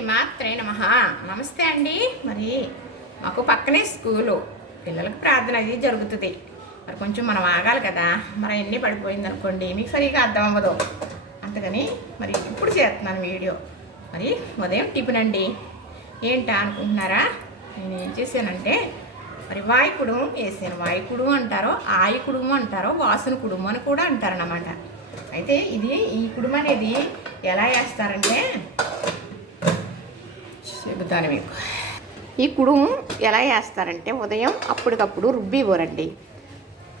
శ్రీమాత్రే నమ. నమస్తే అండి. మరి? మాకు పక్కనే స్కూలు. పిల్లలకు ప్రార్థన అది జరుగుతుంది. మరి కొంచెం మనం ఆగాలి కదా. మరి ఎన్ని పడిపోయింది అనుకోండి. మీకు సరిగా అర్థం అవ్వదు. అంతకని మరి ఇప్పుడు చేస్తున్నాను వీడియో. మరి ఉదయం టిఫిన్ అండి. ఏంటా అనుకుంటున్నారా? నేను ఏం చేశానంటే మరి వాయుకుడు వేసాను. వాయుకుడు అంటారో ఆయి కుడుము అంటారో వాసన కుడుము అని కూడా అంటారన్నమాట. అయితే ఇది ఈ కుడుము అనేది ఎలా వేస్తారంటే చెబుతాను మీకు. ఈ కుడుము ఎలా వేస్తారంటే ఉదయం అప్పటికప్పుడు రుబ్బివ్వరండి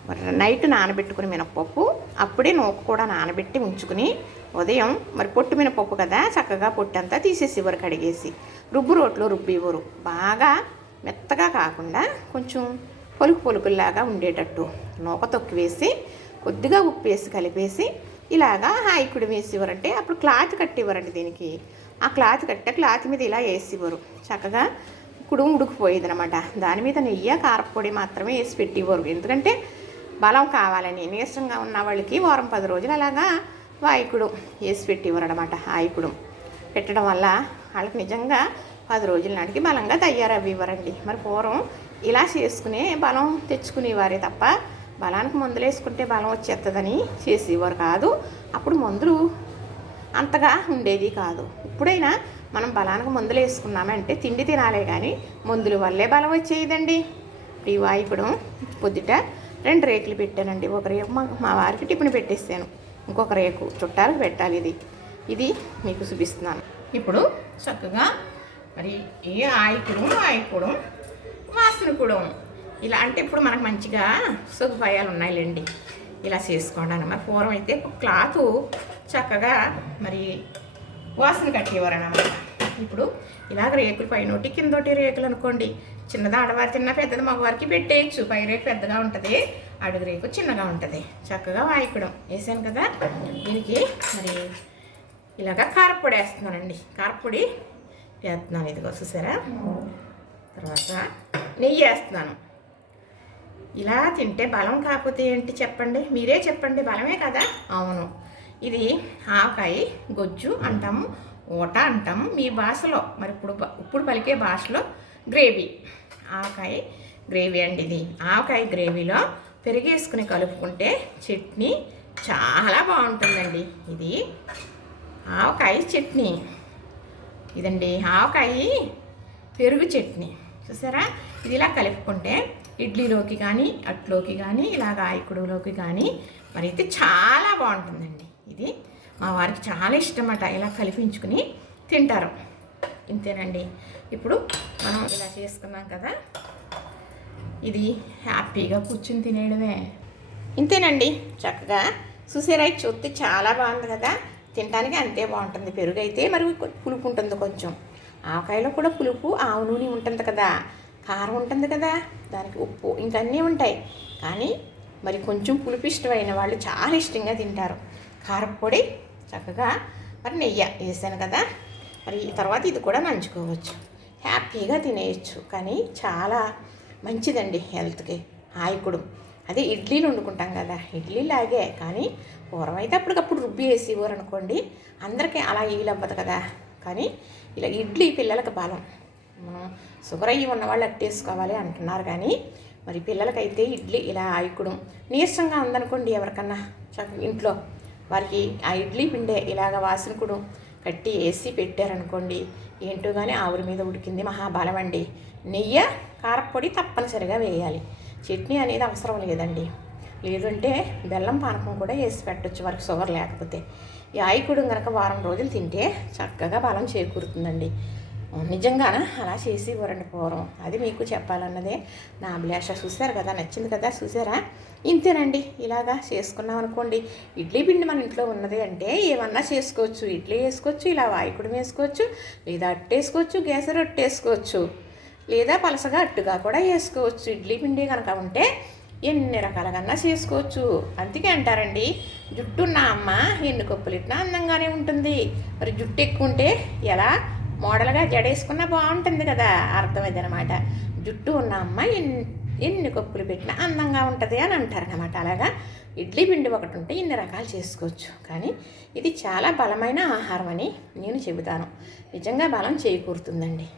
మరి నైట్ నానబెట్టుకుని మినపప్పు అప్పుడే నూక కూడా నానబెట్టి ఉంచుకుని ఉదయం మరి పొట్టు మినపప్పు కదా చక్కగా పొట్టు అంతా తీసేసి ఇవ్వరు కడిగేసి. రుబ్బు రోట్లో రుబ్బివ్వరు బాగా మెత్తగా కాకుండా కొంచెం పొలుకు పొలుకుల్లాగా ఉండేటట్టు. నూక తొక్కి వేసి కొద్దిగా ఉప్పు వేసి కలిపేసి ఇలాగా హాయికుడు వేసి ఇవ్వరంటే అప్పుడు క్లాత్ కట్టివ్వరండి దీనికి. ఆ క్లాత్ కట్టే క్లాత్ మీద ఇలా వేసివ్వరు. చక్కగా కుడుము ఉడికిపోయేది అనమాట దాని మీద నెయ్యి కారపొడి మాత్రమే వేసి పెట్టివ్వరు. ఎందుకంటే బలం కావాలని. నీరసంగా ఉన్న వాళ్ళకి వారం పది రోజులు అలాగా వాయికుడు వేసి పెట్టివ్వరు అనమాట ఆయకుడు. పెట్టడం వల్ల వాళ్ళకి నిజంగా పది రోజుల నాటికి బలంగా తయారవ్వివ్వరండి. మరి పూర్వం ఇలా చేసుకునే బలం తెచ్చుకునేవారే తప్ప బలానికి మందులు వేసుకుంటే బలం వచ్చేస్తుందని చేసేవారు కాదు. అప్పుడు మందులు అంతగా ఉండేది కాదు. ఇప్పుడైనా మనం బలానికి మందులు వేసుకున్నామంటే తిండి తినాలే కానీ మందుల వల్లే బలం వచ్చేదండి. ఈ వాయిపుడు పొద్దుట రెండు రేకులు పెట్టానండి. ఒక రేకు మా మా వారికి టిఫిన్ పెట్టేసాను ఇంకొక రేకు చుట్టాలకు పెట్టాలి ఇది. ఇది మీకు చూపిస్తున్నాను. ఇప్పుడు చక్కగా మరి ఈ ఆయకుడు ఆయకుడు వాసన కూడా ఇలా అంటే ఇప్పుడు మనకు మంచిగా సదుపాయాలు ఉన్నాయిలేండి. ఇలా చేసుకోండి మరి పూర్వం అయితే క్లాత్ చక్కగా మరి వాసన కట్టేవారు అన్నమాట ఇప్పుడు ఇలాగ రేకులు పైనోటి కిందోటి రేకులు అనుకోండి. చిన్నది ఆడవారి తిన్న పెద్దది మగవారికి పెట్టేయచ్చు. పై రేకు పెద్దగా ఉంటుంది అడుగు రేకు చిన్నగా ఉంటుంది. చక్కగా వాయికడం వేసాను కదా? దీనికి మరి ఇలాగ కారపొడి వేస్తున్నానండి. కారపొడి వేస్తున్నాను. ఇదిగో చూసారా? తర్వాత నెయ్యి వేస్తున్నాను. ఇలా తింటే బలం కాకపోతే ఏంటి చెప్పండి? మీరే చెప్పండి బలమే కదా? అవును. ఇది ఆవకాయ గొజ్జు అంటాము ఊట అంటాము మీ భాషలో. మరి ఇప్పుడు ఇప్పుడు పలికే భాషలో గ్రేవీ. ఆవకాయ గ్రేవీ అండి ఇది. ఆవకాయ గ్రేవీలో పెరిగేసుకుని కలుపుకుంటే చట్నీ చాలా బాగుంటుందండి. ఇది ఆవకాయ చట్నీ. ఇదండి ఆవకాయ పెరుగు చట్నీ. చూసారా? ఇది ఇలా కలుపుకుంటే ఇడ్లీలోకి కానీ అట్లోకి కానీ ఇలాగ ఆయకుడులోకి కానీ మరి అయితే చాలా బాగుంటుందండి ఇది. మా వారికి చాలా ఇష్టమట ఇలా కలిపించుకుని తింటారు. ఇంతేనండి. ఇప్పుడు మనం ఇలా చేసుకున్నాం కదా ఇది హ్యాపీగా కూర్చుని తినేయడమే. ఇంతేనండి. చక్కగా చూసారా చూస్తే చాలా బాగుంది కదా. తినడానికి అంతే బాగుంటుంది. పెరుగు అయితే మరి పులుపు ఉంటుంది కొంచెం. ఆవకాయలో కూడా పులుపు ఆవు నూనె ఉంటుంది కదా. కారం ఉంటుంది కదా దానికి ఉప్పు ఇంకా అన్నీ ఉంటాయి. కానీ మరి కొంచెం పులుపు ఇష్టమైన వాళ్ళు చాలా ఇష్టంగా తింటారు. కారపొడి చక్కగా మరి నెయ్యి వేసాను కదా. మరి తర్వాత ఇది కూడా నంచుకోవచ్చు. హ్యాపీగా తినేయచ్చు కానీ చాలా మంచిదండి హెల్త్కి హాయికుడు. అదే ఇడ్లీలు వండుకుంటాం కదా ఇడ్లీ లాగే కానీ పూర్వం అయితే అప్పటికప్పుడు రుబ్బి వేసేవారు అనుకోండి అందరికీ అలా వీలు అవ్వదు కదా. కానీ ఇలా ఇడ్లీ పిల్లలకు బలం. మనం షుగర్ అయ్యి ఉన్నవాళ్ళు అట్టేసుకోవాలి అంటున్నారు కానీ మరి పిల్లలకైతే ఇడ్లీ ఇలా ఆయుకుడం. నీరసంగా ఉందనుకోండి ఎవరికన్నా. చక్క ఇంట్లో వారికి ఆ ఇడ్లీ పిండే ఇలాగ వాసనకుడు కట్టి వేసి పెట్టారనుకోండి ఏంటో కానీ ఆవురి మీద ఉడికింది మహాబలం అండి. నెయ్యి కారపొడి తప్పనిసరిగా వేయాలి. చట్నీ అనేది అవసరం లేదండి. లేదంటే బెల్లం పానకం కూడా వేసి పెట్టచ్చు వారికి షుగర్ లేకపోతే. ఈ ఆయకుడు కనుక వారం రోజులు తింటే చక్కగా బలం చేకూరుతుందండి. నిజంగానా? అలా చేసి ఇవ్వరండి పూర్వం అది మీకు చెప్పాలన్నదే నా అభిలాష. చూశారు కదా నచ్చింది కదా చూసారా ఇంతేనండి ఇలాగా చేసుకున్నాం అనుకోండి. ఇడ్లీ పిండి మన ఇంట్లో ఉన్నది అంటే ఏమన్నా చేసుకోవచ్చు. ఇడ్లీ వేసుకోవచ్చు ఇలా వాయికుడు వేసుకోవచ్చు లేదా అట్టు వేసుకోవచ్చు గేసర వేసుకోవచ్చు. లేదా పలసగా అట్టుగా కూడా వేసుకోవచ్చు. ఇడ్లీ పిండి కనుక ఉంటే ఎన్ని రకాలుగా చేసుకోవచ్చు. అందుకే అంటారండి జుట్టు ఉన్న అమ్మ ఎన్ని కొప్పులు ఇట్లా అందంగానే ఉంటుంది. మరి జుట్టు ఎక్కువ ఉంటే ఎలా? మోడల్గా జడేసుకున్నా బాగుంటుంది కదా అర్థమైంది అనమాట జుట్టు ఉన్న అమ్మ ఎన్ని కప్పులు పెట్టినా అందంగా ఉంటుంది అని అంటారనమాట అలాగా? ఇడ్లీ పిండి ఒకటి ఉంటే ఇన్ని రకాలు చేసుకోవచ్చు. కానీ ఇది చాలా బలమైన ఆహారం అని నేను చెబుతాను. నిజంగా బలం చేకూరుతుందండి.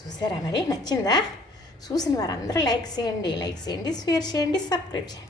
చూసారా మరి? నచ్చిందా? చూసిన వారందరూ లైక్ చేయండి. లైక్ చేయండి షేర్ చేయండి సబ్స్క్రైబ్ చేయండి.